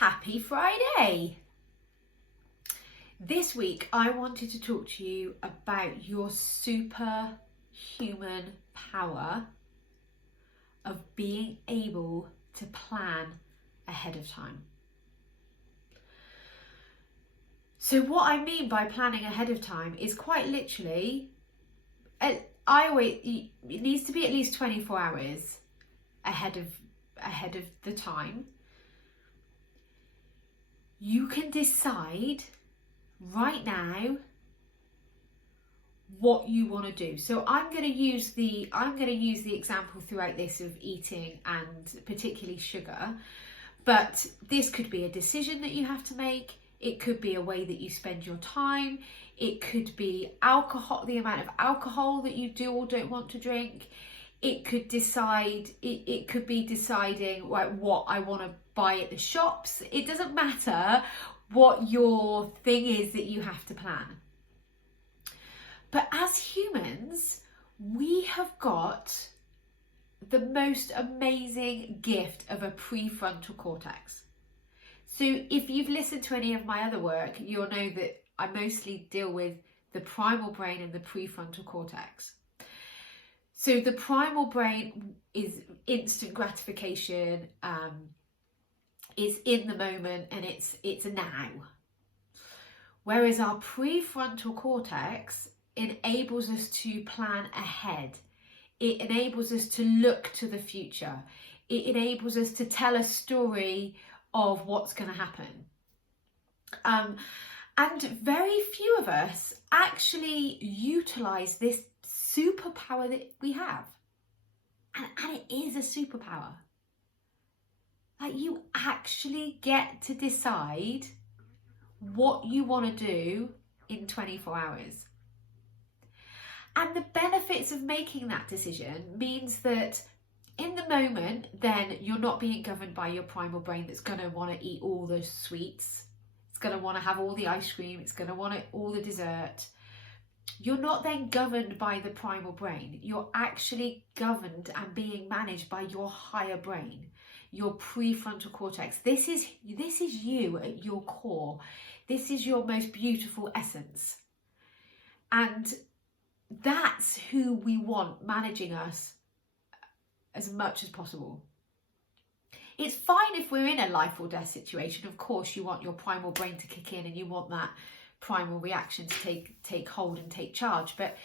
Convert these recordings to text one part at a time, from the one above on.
Happy Friday! This week I wanted to talk to you about your superhuman power of being able to plan ahead of time. So what I mean by planning ahead of time is quite literally, it needs to be at least 24 hours ahead of the time. You can decide right now what you want to do. So I'm going to use the example throughout this of eating and particularly sugar, but this could be a decision that you have to make. It could be a way that you spend your time. It could be alcohol, the amount of alcohol that you do or don't want to drink. It could be deciding what I want to buy at the shops. It doesn't matter what your thing is that you have to plan. But as humans, we have got the most amazing gift of a prefrontal cortex. So if you've listened to any of my other work, you'll know that I mostly deal with the primal brain and the prefrontal cortex. So the primal brain is instant gratification, is in the moment, and it's a now. Whereas our prefrontal cortex enables us to plan ahead. It enables us to look to the future. It enables us to tell a story of what's going to happen. And very few of us actually utilize this superpower that we have. And it is a superpower. Like, you actually get to decide what you want to do in 24 hours. And the benefits of making that decision means that in the moment, then you're not being governed by your primal brain that's going to want to eat all the sweets. It's going to want to have all the ice cream. It's going to want all the dessert. You're not then governed by the primal brain. You're actually governed and being managed by your higher brain, your prefrontal cortex. This is you at your core. This is your most beautiful essence. And that's who we want managing us as much as possible. It's fine if we're in a life or death situation. Of course, you want your primal brain to kick in and you want that primal reaction to take hold and take charge. But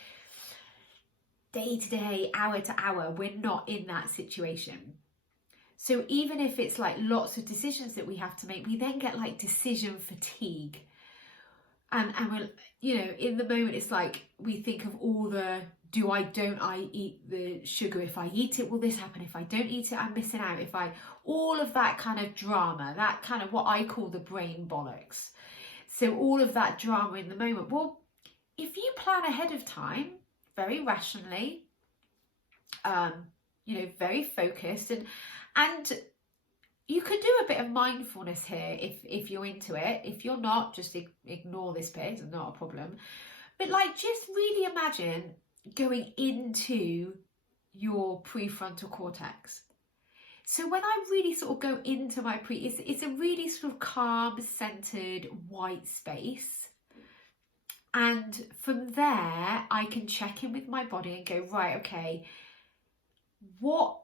day to day, hour to hour, we're not in that situation. So even if it's like lots of decisions that we have to make, we then get like decision fatigue. And we're, in the moment, it's like we think of all the don't I eat the sugar? If I eat it, will this happen? If I don't eat it, I'm missing out. All of that kind of drama, that kind of what I call the brain bollocks. So all of that drama in the moment. Well, if you plan ahead of time, very rationally, very focused, and you could do a bit of mindfulness here if you're into it. If you're not, just ignore this bit, it's not a problem. But just really imagine going into your prefrontal cortex. So when I really sort of go into my it's a really sort of calm, centered, white space. And from there, I can check in with my body and go, right, okay, what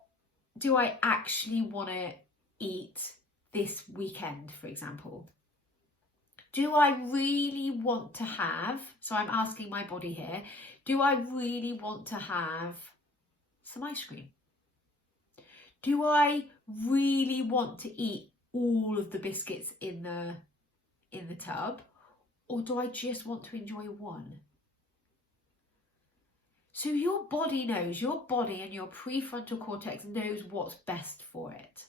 do I actually want to eat this weekend, for example? Do I really want to have, so I'm asking my body here, do I really want to have some ice cream? Do I really want to eat all of the biscuits in the tub? Or do I just want to enjoy one? So your body knows, your body and your prefrontal cortex knows what's best for it.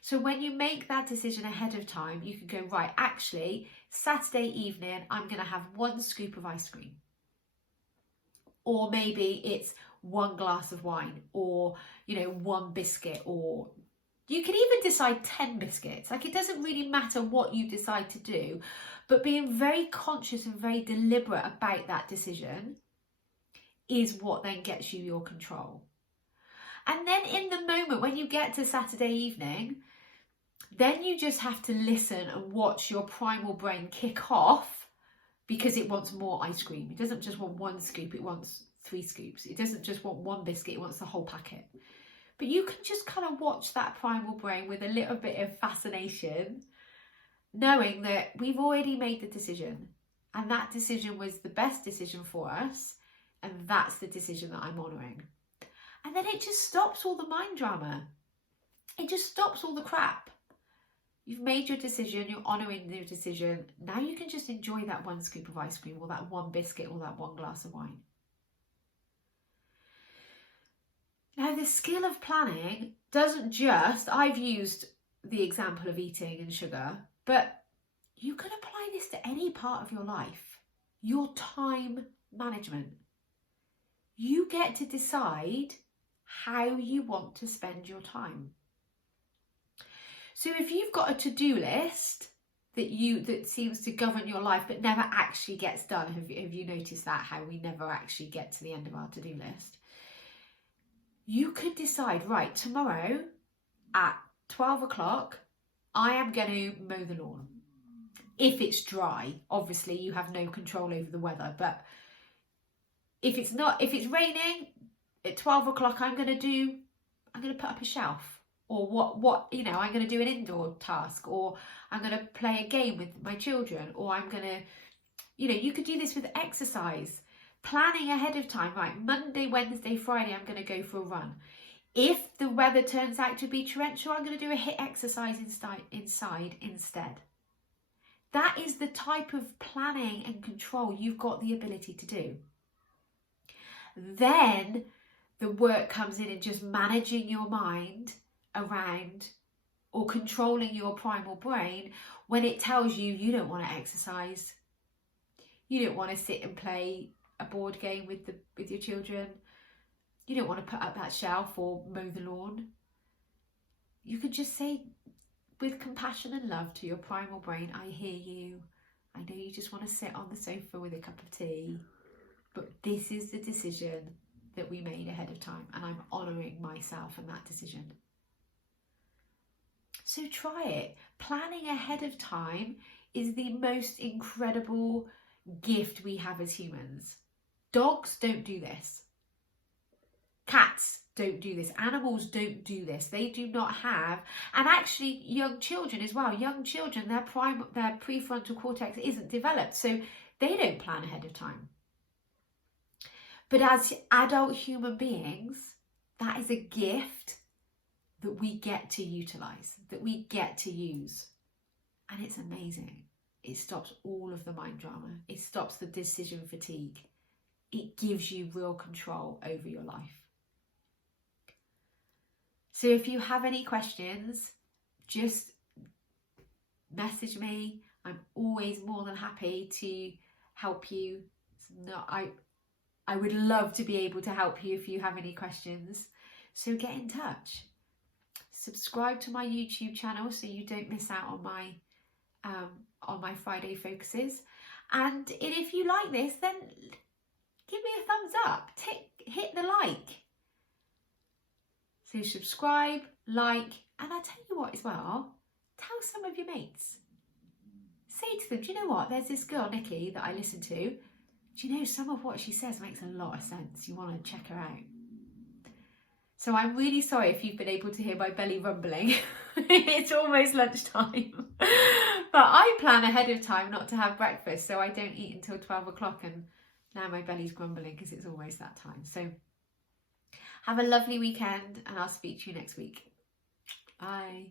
So when you make that decision ahead of time, you can go, right, actually, Saturday evening, I'm going to have one scoop of ice cream. Or maybe it's one glass of wine, or, one biscuit, or you can even decide 10 biscuits. It doesn't really matter what you decide to do, but being very conscious and very deliberate about that decision is what then gets you your control. And then in the moment, when you get to Saturday evening, then you just have to listen and watch your primal brain kick off, because it wants more ice cream. It doesn't just want one scoop, it wants 3 scoops. It doesn't just want one biscuit, it wants the whole packet. But you can just kind of watch that primal brain with a little bit of fascination, knowing that we've already made the decision, and that decision was the best decision for us, and that's the decision that I'm honouring. And then it just stops all the mind drama. It just stops all the crap. You've made your decision, you're honouring your decision. Now you can just enjoy that one scoop of ice cream, or that one biscuit, or that one glass of wine. Now, the skill of planning doesn't just, I've used the example of eating and sugar, but you can apply this to any part of your life. Your time management. You get to decide how you want to spend your time. So if you've got a to-do list that seems to govern your life but never actually gets done, have you noticed that, how we never actually get to the end of our to-do list? You could decide, right, tomorrow at 12 o'clock, I am going to mow the lawn. If it's dry, obviously you have no control over the weather, but if it's raining, at 12 o'clock I'm going to put up a shelf, or what I'm going to do an indoor task, or I'm going to play a game with my children, or I'm going to, you could do this with exercise. Planning ahead of time, right, Monday, Wednesday, Friday, I'm going to go for a run. If the weather turns out to be torrential, I'm going to do a HIIT exercise inside instead. That is the type of planning and control you've got the ability to do. Then the work comes in just managing your mind around, or controlling your primal brain when it tells you don't want to exercise, you don't want to sit and play a board game with your children, you don't want to put up that shelf or mow the lawn. You could just say with compassion and love to your primal brain, I hear you, I know you just want to sit on the sofa with a cup of tea, but this is the decision that we made ahead of time, and I'm honouring myself and that decision. So try it. Planning ahead of time is the most incredible gift we have as humans. Dogs don't do this. Cats don't do this. Animals don't do this. They do not have, and actually young children as well. Young children, their prefrontal cortex isn't developed, so they don't plan ahead of time. But as adult human beings, that is a gift that we get to utilise, that we get to use. And it's amazing. It stops all of the mind drama. It stops the decision fatigue. It gives you real control over your life. So if you have any questions, just message me. I'm always more than happy to help you. I would love to be able to help you if you have any questions. So get in touch. Subscribe to my YouTube channel so you don't miss out on my Friday focuses. And if you like this, then give me a thumbs up. Hit the like. So subscribe, like, and I tell you what as well, tell some of your mates. Say to them, do you know what? There's this girl, Nikki, that I listen to. Do you know, some of what she says makes a lot of sense. You want to check her out. So I'm really sorry if you've been able to hear my belly rumbling. It's almost lunchtime. But I plan ahead of time not to have breakfast, so I don't eat until 12 o'clock, and now my belly's grumbling because it's almost that time. So have a lovely weekend, and I'll speak to you next week. Bye.